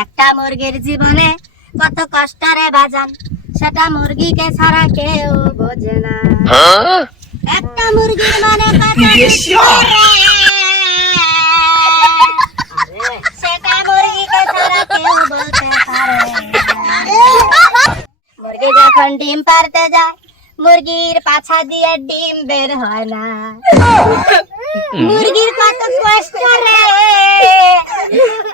একটা মুরগির জীবনে কত কষ্ট রে বাজান, সেটা মুরগিকে ছাড়া কেউ বোঝে না। একটা মুরগির মানে কত কষ্ট রে, সেটা মুরগিকে ছাড়া কেউ বলতে পারে না। মুরগি যখন ডিম পারতে যায়, মুরগির পাছা দিয়ে ডিম বের হয় না। মুরগির কত কষ্ট রে,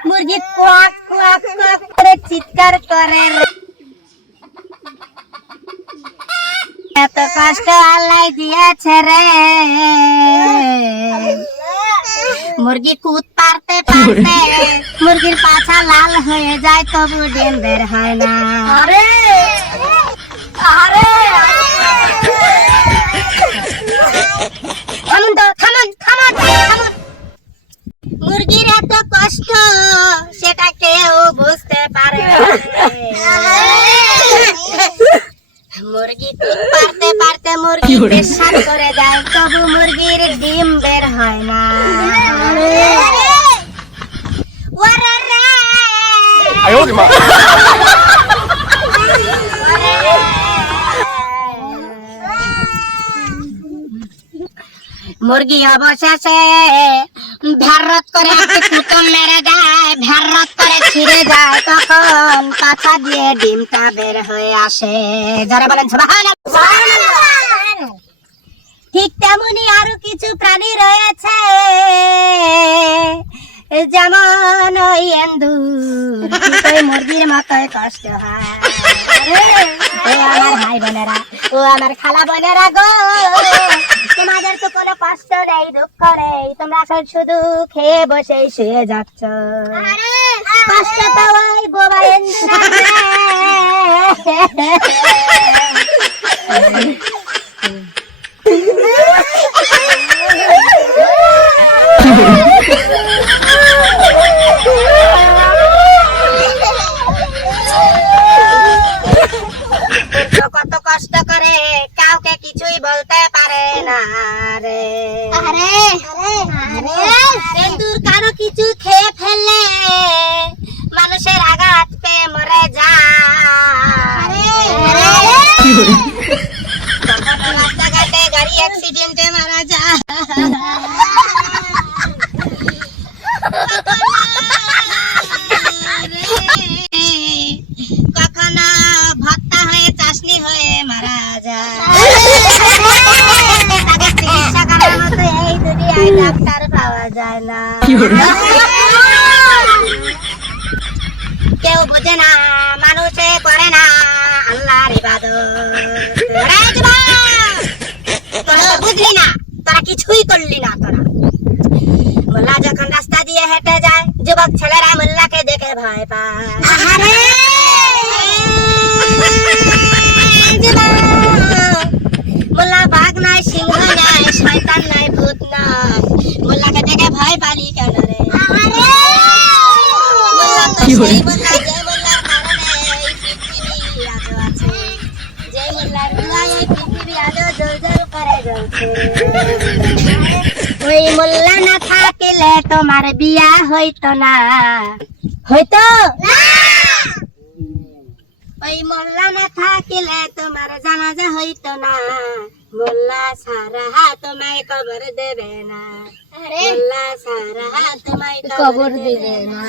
মুরগি কোয়াক কোয়াক কোয়াক করে চিৎকার করে রে। এত কষ্ট আল্লাহ দিয়েছে রে, মুরগি কুদ পারতে পারতে মুরগির পাছা লাল হয়ে যায়, তবু ডিম বের হয় না। আরে আরে থামুন তো, থামুন থামুন থামুন। মুরগির এত কষ্ট সেটা কেউ বুঝতে পারে না। মুরগি কুদ পারতে পারতে মুরগি পেশাব করে যায়, তবু মুরগির ডিম বের হয় না। ওরে রে আয়ো রে মা। মুরগি অবশেষে ভ্যারত করে কুতুম মেরে দেয়, ভ্যারত করে ছিঁড়ে যায়, তখন পাছা দিয়ে ডিমটা বের হয়ে আসে। যারা বলেন সুবহানাল্লাহ। ঠিক তেমনি আরো কিছু প্রাণী রয়েছে, যেমন ওই এন্দুর, ওই মুরগির মতোই কষ্ট হয়। ও আমার ভাই বোনেরা, ও আমার খালা বোনেরা গো, তোমাদের তো কোনো কষ্ট নেই, দুঃখ নেই, তোমরা শুধু খেয়ে বসে শুয়ে যাচ্ছ। কষ্ট তো ওই বোবা এন্দুর। কত কষ্ট করে কাউকে কিছুই বলতে পারে না রে। এন্দুর কারো কিছু খেয়ে ফেললে মানুষের আঘাত পেয়ে মরে যায়। রাস্তাঘাটে গাড়ি অ্যাক্সিডেন্টে মারা যায়। কখনো ভর্তা হয়ে চাশনি হয়ে মারা যায়। তাদের চিকিৎসা করার মতো এই দুনিয়ায় ডাক্তার পাওয়া যায় না। কেউ বোঝে না, মানুষে করে না আল্লাহর ইবাদত। তোরা তো বুঝলি না, তোরা কিছুই করলি না। তোরা মোল্লা যখন রাস্তা দিয়ে হেঁটে যায়, যুবক ছেলেরা মোল্লাকে দেখে ভয় পায়। মোল্লা বাঘ নাই, সিংহ নাই, শয়তান নাই, ভূত নাই, মোল্লাকে দেখে ভয় পালি কেন রে? মোল্লা তো সেই মোল্লা, যে মোল্লার কারণে এই পৃথিবী আজও আছে, যে মোল্লার দোয়ায় এই পৃথিবী আজও জ্বলজ্বল করে জ্বলছে। ওই মোল্লা না থাকিলে তোমার বিয়া হইতো না, হইতো না। ওই মোল্লা না থাকিলে তোমার জানাজা হইতো না, মোল্লা সারা তোমায় কবর দেবে না, মোল্লা সারা তোমায় কবর দেবে না।